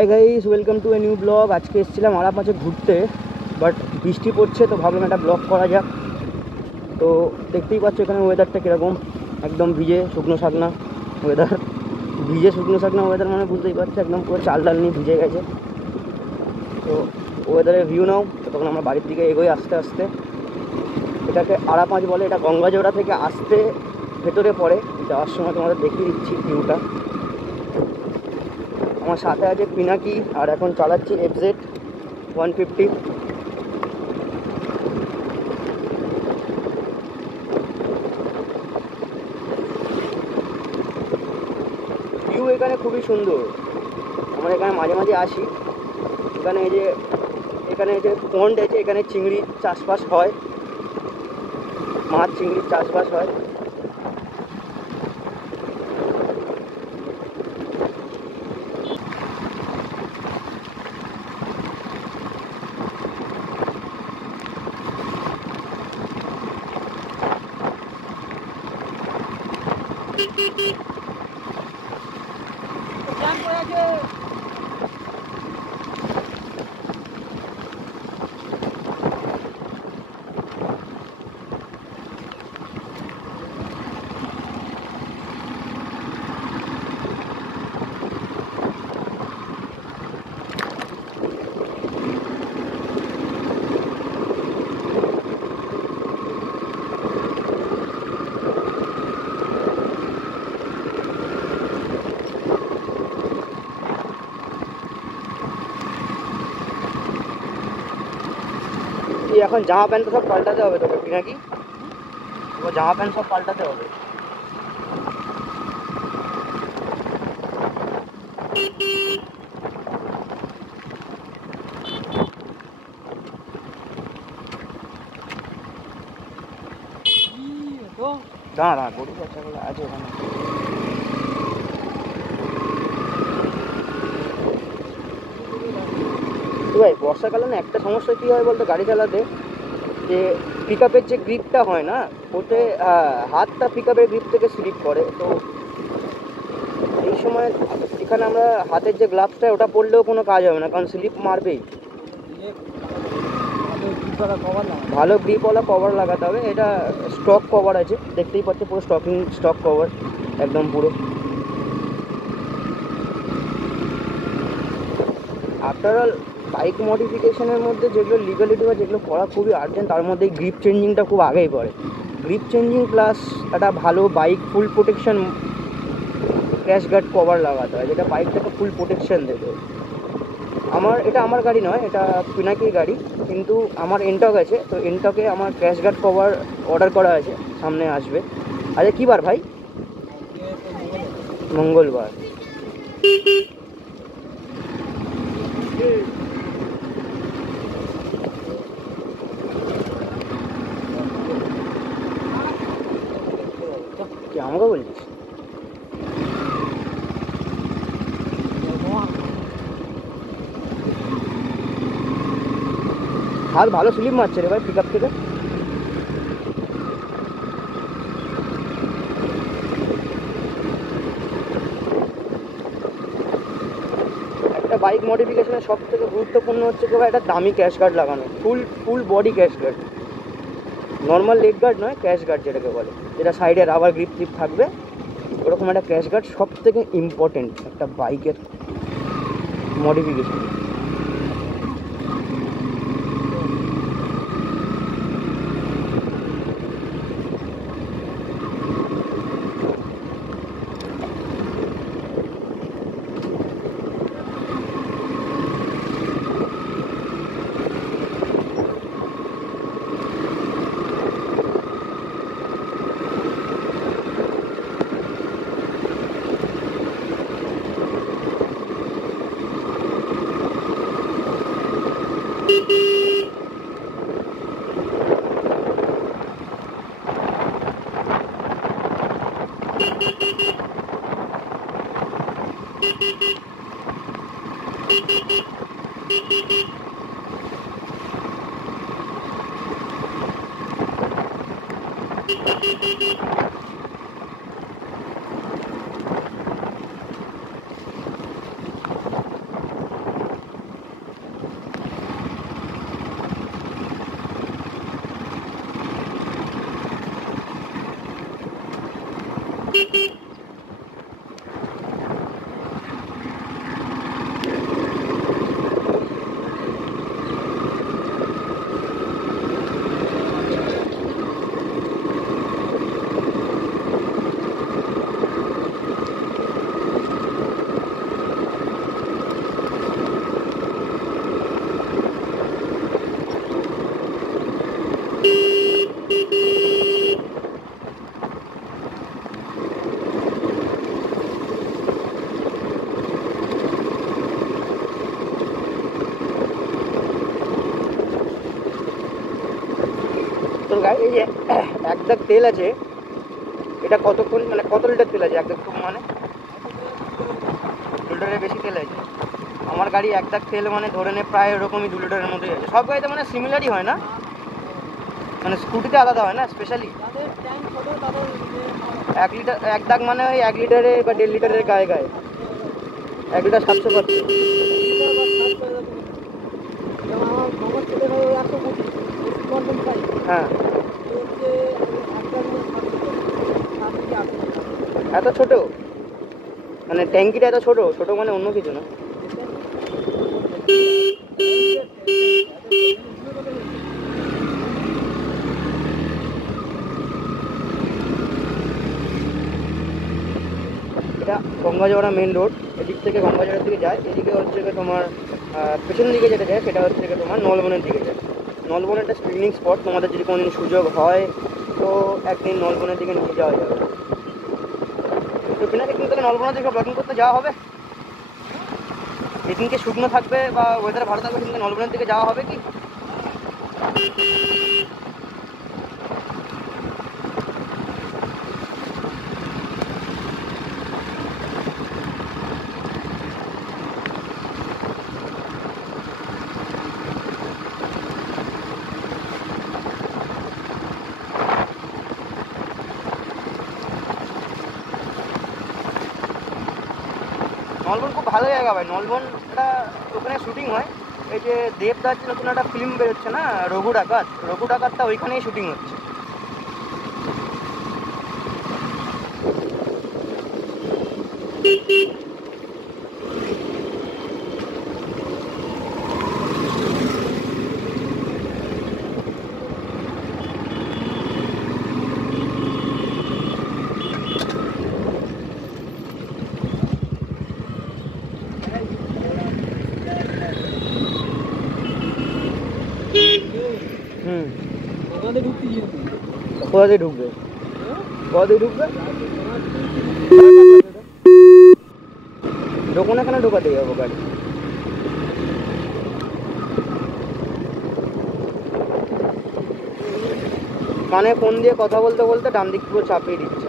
Hi guys, welcome to a new blog. আজকে এসেছিলাম আরাপাঁচে ঘুরতে, বাট বৃষ্টি পড়ছে তো ভাবলাম একটা ব্লগ করা যাক। তো দেখতেই পাচ্ছ এখানে ওয়েদারটা কীরকম, একদম ভিজে শুকনো শাকনা ওয়েদার। ভিজে শুকনো শাকনা ওয়েদার মানে বুঝতেই পারছো, একদম পুরো চাল ডাল নিয়ে ভিজে গেছে। তো ওয়েদারের ভিউ নাও। তো তখন আমরা বাড়ির দিকে এগোই আস্তে আস্তে। এটাকে আরাপাঁচ বলে, এটা গঙ্গাজোড়া থেকে আসতে ভেতরে পড়ে। যাওয়ার সময় তোমাদের দেখিয়ে দিচ্ছি ভিউটা। আমার সাথে আছে পিনাকি, আর এখন চালাচ্ছি FZ 150। ভিউ এখানে খুবই সুন্দর। আমরা এখানে মাঝে মাঝে আসি। এখানে এই যে পন্ড আছে, এখানে চিংড়ির চাষবাস হয়, মাছ চিংড়ির চাষবাস হয়। এখন জামা প্যান্ট তো সব পাল্টাতে হবে তোকে পিনাকি, জামা প্যান্ট সব পাল্টাতে হবে। দাঁড়া গরু বাচ্চাগুলো আছে ওখানে। ভাই বর্ষাকালে না একটা সমস্যা কী হয় বলতে গাড়ি চালাতে, যে পিক আপের যে গ্রিপটা হয় না, ওতে হাতটা পিক আপের গ্রিপ থেকে স্লিপ করে। তো এই সময় এখানে আমরা হাতের যে গ্লাভসটা ওটা পরলেও কোনো কাজ হবে না, কারণ স্লিপ মারবেই। ভালো গ্রিপওয়ালা কভার লাগাতে হবে। এটা স্টক কভার আছে, দেখতেই পাচ্ছ পুরো স্টক কভার একদম পুরো। আফটার অল বাইক মডিফিকেশনের মধ্যে যেগুলো লিগালিটি বা যেগুলো করা খুবই আর্জেন্ট, তার মধ্যে গ্রিপ চেঞ্জিংটা খুব আগেই পড়ে। গ্রিপ চেঞ্জিং প্লাস একটা ভালো bike full protection crash guard cover লাগাতে হয়, যেটা বাইকটাকে ফুল প্রোটেকশন দেবে। এটা আমার গাড়ি নয়, এটা পিনাকির গাড়ি, কিন্তু আমার এনটক আছে, তো এনটকে আমার ক্র্যাশ গার্ড কভার অর্ডার করা আছে, সামনে আসবে। আচ্ছা কী বার ভাই? মঙ্গলবার। কি আমাকে বলছিস? হাত ভালো স্লিপ মারছে রে ভাই পিক আপ থেকে। একটা বাইক মডিফিকেশনের সব থেকে গুরুত্বপূর্ণ হচ্ছে কি ভাই, একটা দামি ক্যাশ গার্ড লাগানো, full body crash guard, normal leg guard নয়, ক্যাশ গার্ড যেটাকে বলে, যেটা সাইডে রাবার গ্রিপ টিপ থাকবে, ওরকম একটা ক্যাশ গার্ড সব থেকে ইম্পর্টেন্ট একটা বাইকের মডিফিকেশন। গাড়ি এই যে এক দাগ তেল আছে, এটা কতক্ষণ মানে কত লিটার তেল আছে এক দাগ মানে 2 লিটারের বেশি তেল আছে। আমার গাড়ি এক দাগ তেল মানে ধরে নে প্রায় ওরকমই 2 লিটারের মতোই আছে। সব গাড়িতে মানে সিমিলারই হয় না, মানে স্কুটিতে আলাদা হয় না স্পেশালি। 1 লিটার এক দাগ মানে ওই 1 লিটারে বা 1.5 লিটারের গায়ে গায়ে 1 লিটার 700 পাচ্ছে। হ্যাঁ, এত ছোট মানে ট্যাঙ্কিটা এত ছোট? ছোট মানে অন্য কিছু না। এটা গঙ্গাজোড়া মেন রোড, এদিক থেকে গঙ্গাজোড়ার দিকে যায়। এদিকে হচ্ছে তোমার পেছন দিকে যেটা যায় সেটা হচ্ছে তোমার নলবনের দিকে যায়। নলবন একটা পিকনিক স্পট, তোমাদের যদি কোনোদিন সুযোগ হয় তো একদিন নলবনের দিকে নিয়ে যাওয়া যাবে। তো বিনা পিকনিক তাহলে নলবনের দিকে ব্লগিং করতে যাওয়া হবে। যেদিনকে শুকনো থাকবে বা ওয়েদার ভালো থাকবে সেদিনকে নলবনের দিকে যাওয়া হবে কি? নলবন খুব ভালো জায়গা ভাই। নলবন একটা ওখানে শুটিং হয়। এই যে দেবদাস নতুন একটা ফিল্ম বেরোচ্ছে না, রঘু ডাকাত, রঘু ডাকাতটা ওইখানেই শুটিং হচ্ছে। কোথা দিয়ে ঢুকবে? কোথা দিয়ে ঢুকবে? ঢোকো না, কেন ঢোকাতে যাবো গাড়ি? কানে ফোন দিয়ে কথা বলতে বলতে ডান দিক পুরো চাপিয়ে দিচ্ছে।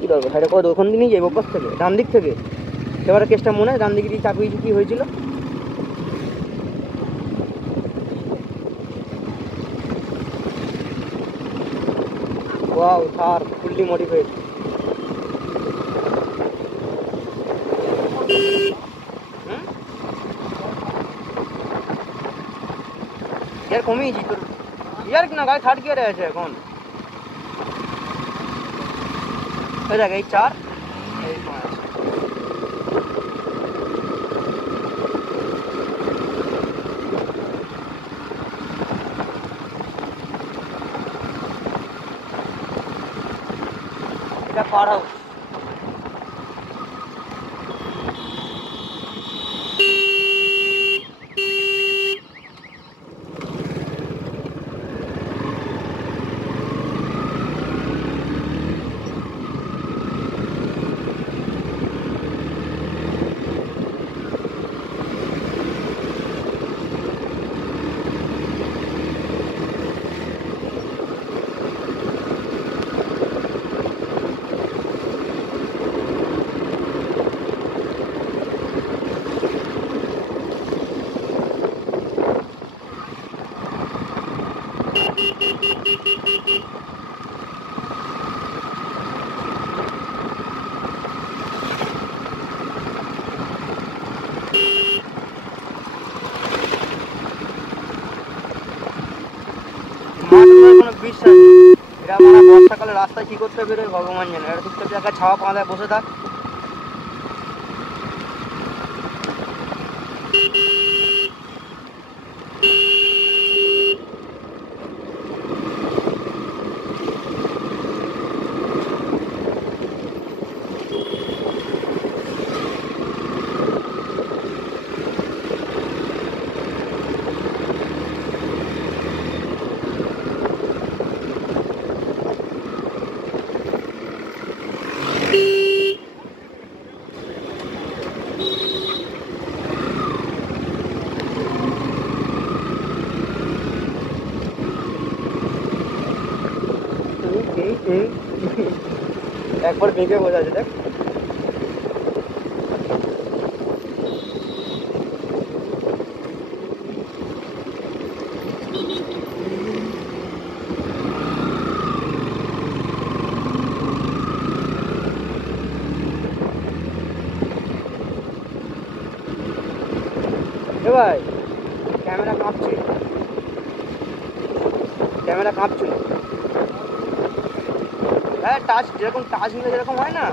কি দরকার সাইডে কত? ওখান দিয়ে নিয়ে যাবো পাশ থেকে ডান দিক থেকে। এবারে কেসটা মনে হয় ডান দিকে দিয়ে চাপিয়েছি, কি হয়েছিল? ওয়াও, থার ফুললি মডিফাইড। ইয়ার কমিয়েছি তোর ইয়ার না, গাড়ি থার্ড গিয়ারে আছে এখন। এই দেখ, এই 4 এই 5। এটা পার হাউস। কোনো বিশ্বাস নেই। এরা মানে বর্ষাকালে রাস্তায় কি করতে বেরোয় ভগবান জানে। এরা চুপচাপ জায়গায় ছাওয়া পাঁদায় বসে থাক। একবার বেঁকে বোঝা আছে দেখ। এ ভাই ক্যামেরা কাঁপছে, ক্যামেরা কাঁপছিল। হ্যাঁ টাচ, যেরকম টাচ নিলে যেরকম হয় না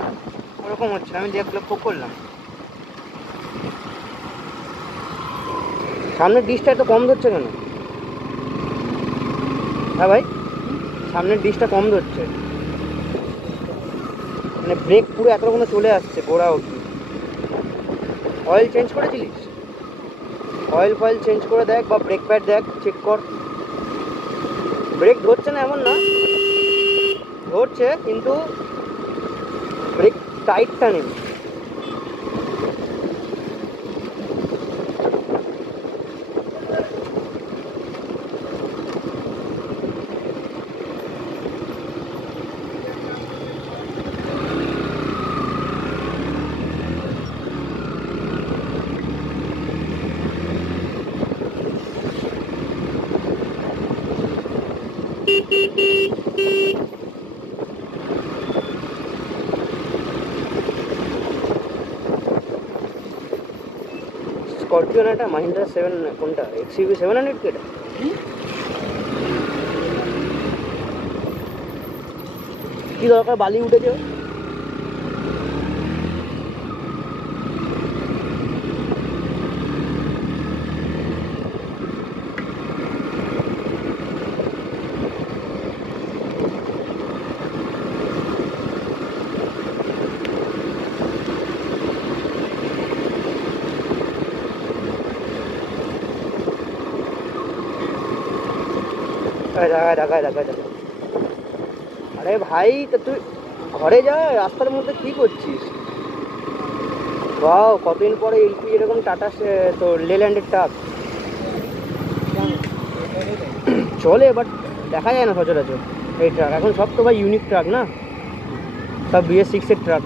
ওরকম হচ্ছে, আমি লক্ষ্য করলাম। সামনের ডিশটা এত কম ধরছে কেন? হ্যাঁ ভাই সামনের ডিশটা কম ধরছে, মানে ব্রেক পুরো এতক্ষণ চলে আসছে গোড়া অবধি। অয়েল চেঞ্জ করেছিলিস? অয়েল ফয়েল চেঞ্জ করে দেখ, বা ব্রেক প্যাড দেখ, চেক কর। ব্রেক ধরছে না এমন না, ধরছে কিন্তু ব্রেক টাইটটা নেই। স্করপিও না, এটা মাহিন্দ্রা 7, কোনটা XUV 700 কি এটা? কি দরকার বালি উঠেছে? আরে ভাই তা তুই ঘরে যা, রাস্তার মধ্যে কি করছিস? বাহ কতদিন পরে এলপি এরকম টাটা তো লেল্যান্ডের ট্রাক চলে, বাট দেখা যায় না সচরাচর এই ট্রাক। এখন সব তো ভাই ইউনিক ট্রাক না, সব BS6-এর ট্রাক।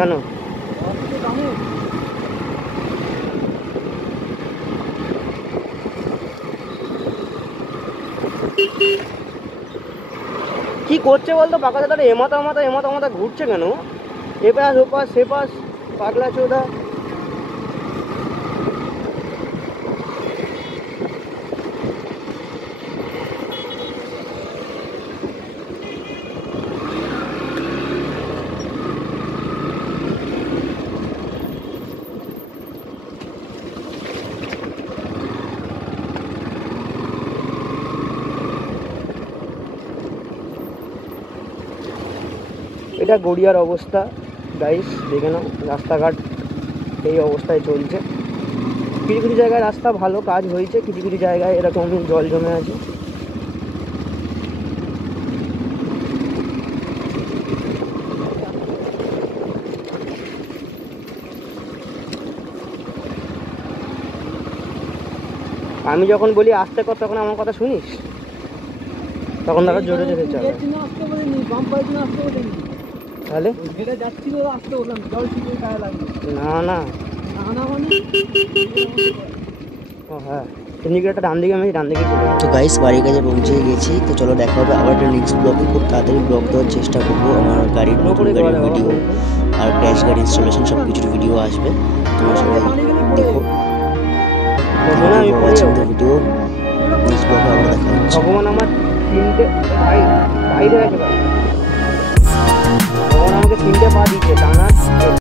কেন? কি করছে বলতো পাকা দাদা? এমাথা মাথা ঘুরছে কেন? এ পাশ ও পাশ সে পাশ, পাগলা চোদা। এটা গড়িয়ার অবস্থা গাইস, দেখে নাও রাস্তাঘাট এই অবস্থায় চলছে। কিছু কিছু জায়গায় রাস্তা ভালো কাজ হয়েছে, কিছু কিছু জায়গায় এরকম জল জমে আছে। আমি যখন বলি আসতে কর তখন আমার কথা শুনিস, তখন তারা জোরে জোরে চলে। তাহলে না না ও হ্যাঁ একটা ডান দিকে, আমি ডান দিকে চলে। তো গাইস বাড়ির কাছে পৌঁছে গেছি, তো চলো দেখা হবে আবার একটা নেক্সট ব্লগে। খুব তাড়াতাড়ি ব্লগ দেওয়ার চেষ্টা করবো। আমার গাড়ির নতুন গাড়ির ভিডিও আর ক্র্যাশ গাড়ি ইনস্টলেশন সব কিছুর ভিডিও আসবে, তোমরা সবাই দেখো। ভিডিও নেক্সট ব্লগে আবার দেখা হচ্ছে। ভগবান আমার 3টে বাইরে আছে, ভগবান আমাকে 3টে পা দিচ্ছে টানা।